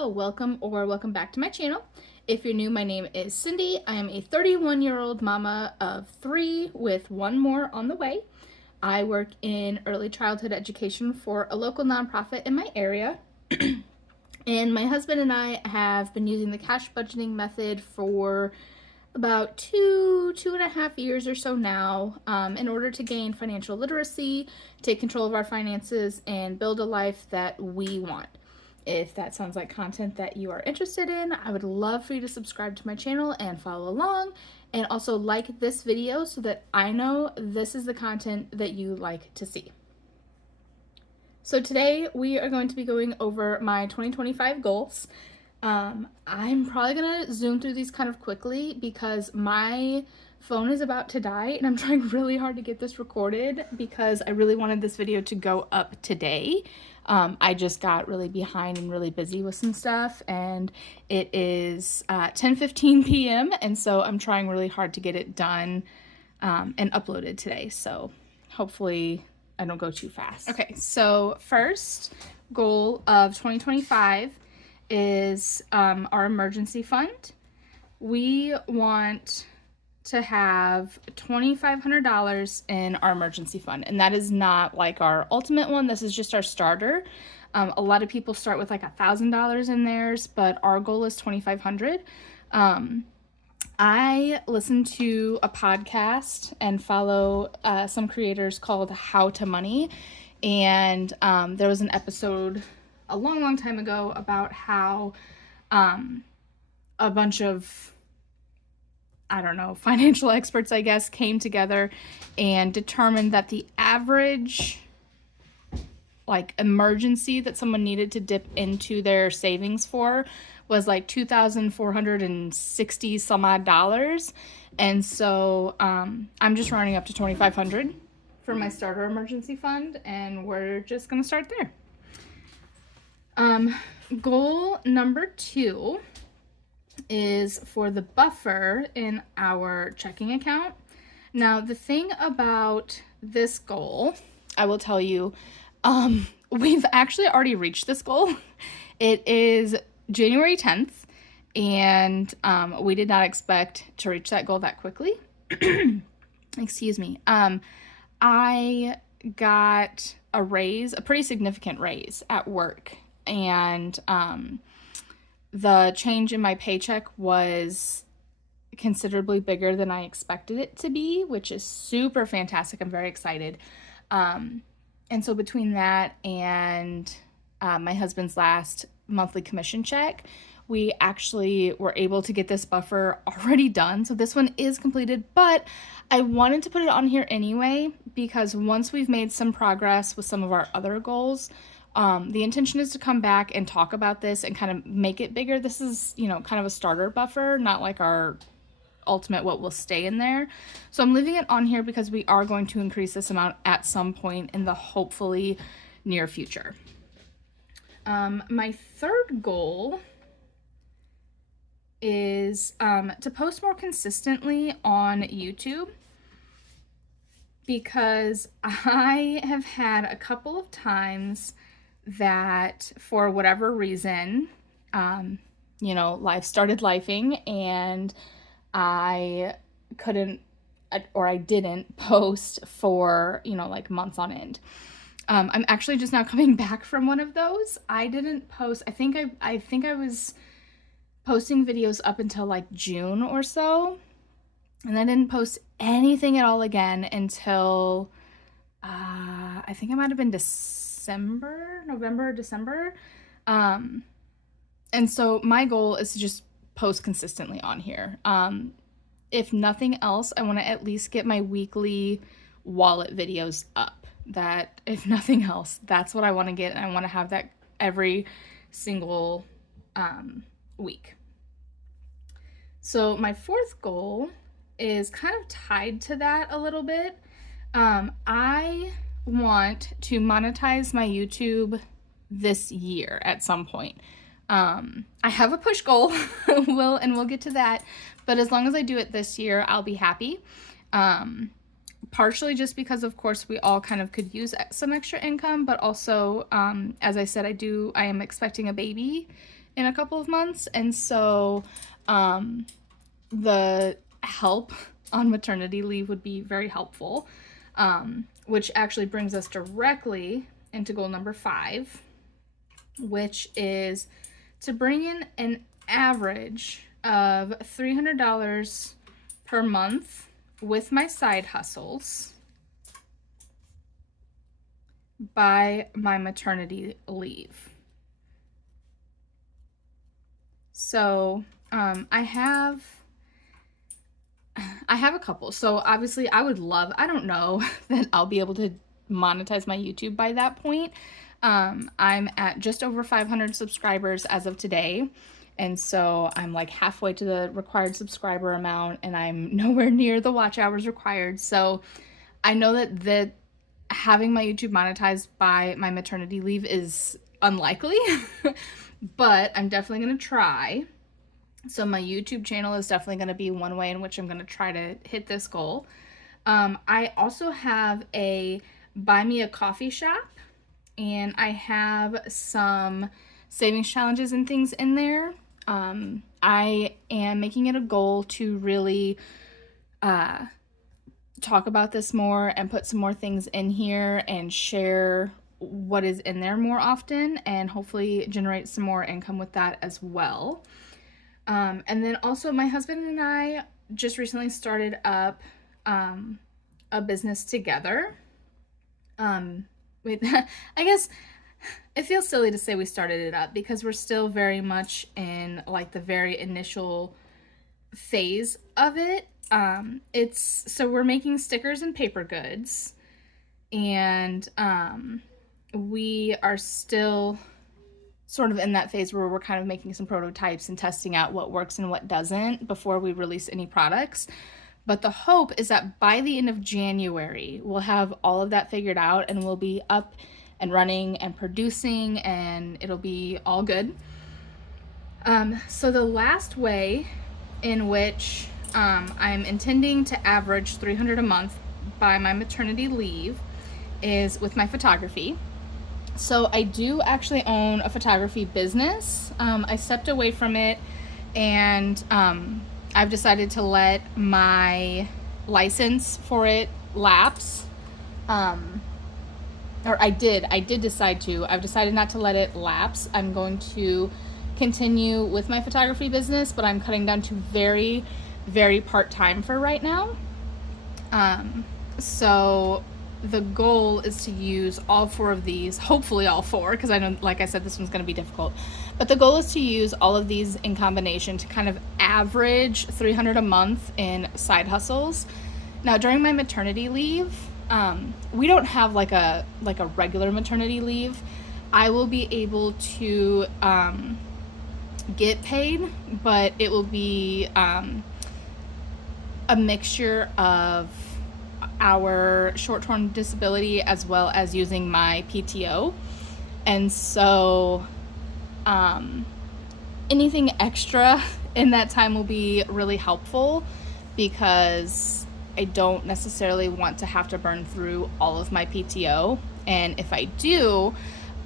Hello, welcome back to my channel. If you're new, my name is Cindy. I am a 31-year-old mama of 3 with 1 more on the way. I work in early childhood education for a local nonprofit in my area. And my husband and I have been using the cash budgeting method for about two and a half years or so now, in order to gain financial literacy, take control of our finances, and build a life that we want. If that sounds like content that you are interested in, I would love for you to subscribe to my channel and follow along, and also like this video so that I know this is the content that you like to see. So today we are going to be going over my 2025 goals. I'm probably gonna zoom through these kind of quickly because my phone is about to die and I'm trying really hard to get this recorded because I really wanted this video to go up today. I just got really behind and really busy with some stuff, and it is 10:15 p.m. and so I'm trying really hard to get it done and uploaded today, so hopefully I don't go too fast. Okay, so first goal of 2025 is our emergency fund. We want to have $2,500 in our emergency fund, and that is not like our ultimate one. This is just our starter. A lot of people start with like $1,000 in theirs, but our goal is $2,500. I listen to a podcast and follow some creators called How to Money, and there was an episode a long time ago about how a bunch of, I don't know, financial experts, I guess, came together and determined that the average like emergency that someone needed to dip into their savings for was like $2,460 some odd dollars. And so I'm just running up to $2,500 for my starter emergency fund, and we're just gonna start there. Goal number 2 is for the buffer in our checking account. Now, the thing about this goal, I will tell you, we've actually already reached this goal. It is January 10th, and we did not expect to reach that goal that quickly. Excuse me. I got a raise, a pretty significant raise at work, and the change in my paycheck was considerably bigger than I expected it to be, which is super fantastic. I'm very excited. And so between that and my husband's last monthly commission check, we actually were able to get this buffer already done. So this one is completed, but I wanted to put it on here anyway because once we've made some progress with some of our other goals, the intention is to come back and talk about this and kind of make it bigger. This is, you know, kind of a starter buffer, not like our ultimate what will stay in there. So I'm leaving it on here because we are going to increase this amount at some point in the hopefully near future. My third goal is to post more consistently on YouTube, because I have had a couple of times that for whatever reason, you know, life started lifing and I couldn't, or I didn't post for, you know, like months on end. I'm actually just now coming back from one of those. I didn't post, I think I was posting videos up until like June or so, and I didn't post anything at all again until I think it might have been November or December. And so my goal is to just post consistently on here. If nothing else, I want to at least get my weekly wallet videos up. That, if nothing else, that's what I want to get, and I want to have that every single week. So my fourth goal is kind of tied to that a little bit. I want to monetize my YouTube this year at some point. I have a push goal, we'll get to that, but as long as I do it this year, I'll be happy. Partially just because, of course, we all kind of could use some extra income, but also, as I said, I am expecting a baby in a couple of months. And so the help on maternity leave would be very helpful, which actually brings us directly into goal number 5, which is to bring in an average of $300 per month with my side hustles by my maternity leave. So I have a couple. So obviously I don't know that I'll be able to monetize my YouTube by that point. I'm at just over 500 subscribers as of today. And so I'm like halfway to the required subscriber amount, and I'm nowhere near the watch hours required. So I know that having my YouTube monetized by my maternity leave is unlikely, but I'm definitely going to try. So my YouTube channel is definitely going to be one way in which I'm going to try to hit this goal. I also have a buy me a coffee shop, and I have some savings challenges and things in there. I am making it a goal to really talk about this more and put some more things in here and share what is in there more often, and hopefully generate some more income with that as well. And then also my husband and I just recently started up a business together. I guess it feels silly to say we started it up because we're still very much in like the very initial phase of it. So we're making stickers and paper goods, and we are still sort of in that phase where we're kind of making some prototypes and testing out what works and what doesn't before we release any products. But the hope is that by the end of January, we'll have all of that figured out and we'll be up and running and producing, and it'll be all good. So the last way in which I'm intending to average $300 a month by my maternity leave is with my photography. So I do actually own a photography business. I stepped away from it, and I've decided to let my license for it lapse. I did decide to. I've decided not to let it lapse. I'm going to continue with my photography business, but I'm cutting down to very, very part-time for right now. So the goal is to use all 4 of these, hopefully all 4, because I know, like I said, this one's going to be difficult. But the goal is to use all of these in combination to kind of average $300 a month in side hustles. Now, during my maternity leave, we don't have like a regular maternity leave. I will be able to get paid, but it will be a mixture of our short-term disability as well as using my PTO. And so anything extra in that time will be really helpful, because I don't necessarily want to have to burn through all of my PTO. And if I do,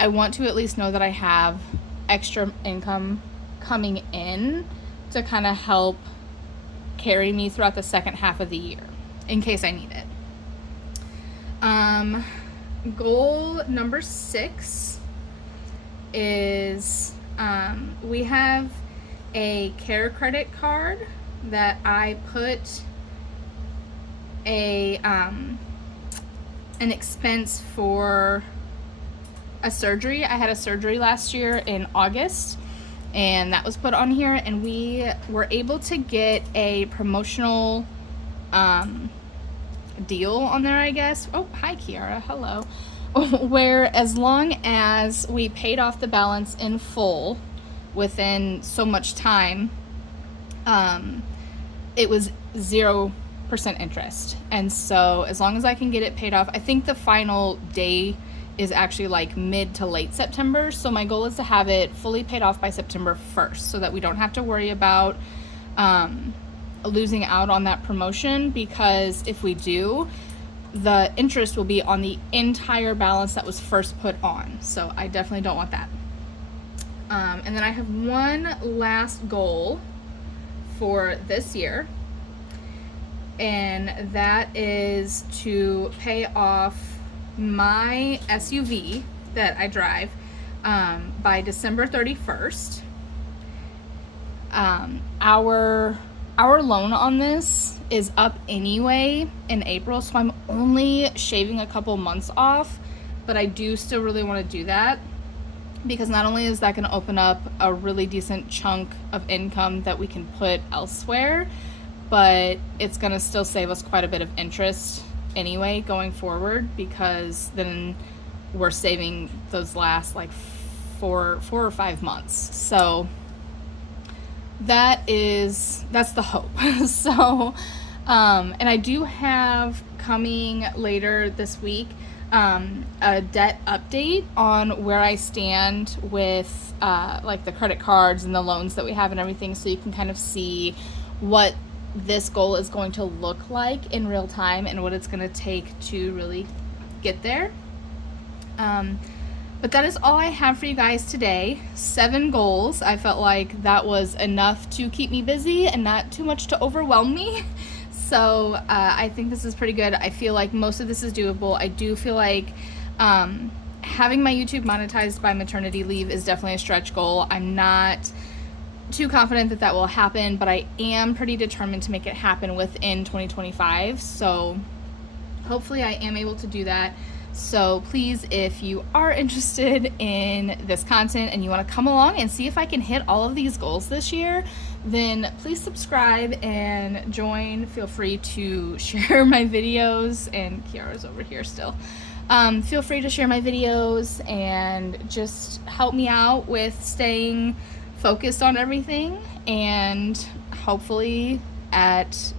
I want to at least know that I have extra income coming in to kind of help carry me throughout the second half of the year in case I need it. Goal number 6 is we have a care credit card that I put an expense for a surgery. I had a surgery last year in August, and that was put on here, and we were able to get a promotional deal on there, I guess. Oh, hi Kiara, hello. Where as long as we paid off the balance in full within so much time, it was 0% interest. And so as long as I can get it paid off, I think the final day is actually like mid to late September. So my goal is to have it fully paid off by September 1st so that we don't have to worry about losing out on that promotion, because if we do, the interest will be on the entire balance that was first put on. So I definitely don't want that. And then I have one last goal for this year, and that is to pay off my SUV that I drive by December 31st. Our loan on this is up anyway in April, so I'm only shaving a couple months off, but I do still really want to do that because not only is that going to open up a really decent chunk of income that we can put elsewhere, but it's going to still save us quite a bit of interest anyway going forward, because then we're saving those last like four or 5 months. So that's the hope. So and I do have coming later this week a debt update on where I stand with like the credit cards and the loans that we have and everything, so you can kind of see what this goal is going to look like in real time and what it's going to take to really get there. But that is all I have for you guys today. 7 goals. I felt like that was enough to keep me busy and not too much to overwhelm me. So I think this is pretty good. I feel like most of this is doable. I do feel like having my YouTube monetized by maternity leave is definitely a stretch goal. I'm not too confident that that will happen, but I am pretty determined to make it happen within 2025. So hopefully I am able to do that. So please, if you are interested in this content and you want to come along and see if I can hit all of these goals this year, then please subscribe and join. Feel free to share my videos, and Kiara's over here still. Feel free to share my videos and just help me out with staying focused on everything. And hopefully at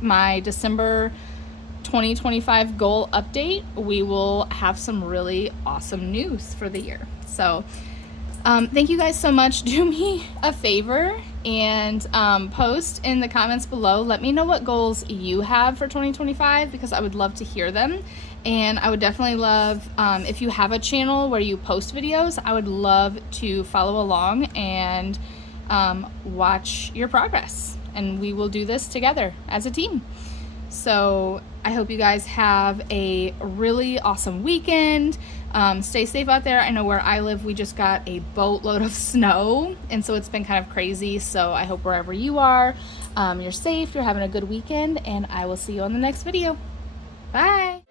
my December 2025 goal update, we will have some really awesome news for the year. So thank you guys so much. Do me a favor and post in the comments below. Let me know what goals you have for 2025, because I would love to hear them. And I would definitely love, if you have a channel where you post videos, I would love to follow along and watch your progress. And we will do this together as a team. So I hope you guys have a really awesome weekend. Stay safe out there. I know where I live, we just got a boatload of snow, and so it's been kind of crazy. So I hope wherever you are, you're safe, you're having a good weekend, and I will see you on the next video. Bye.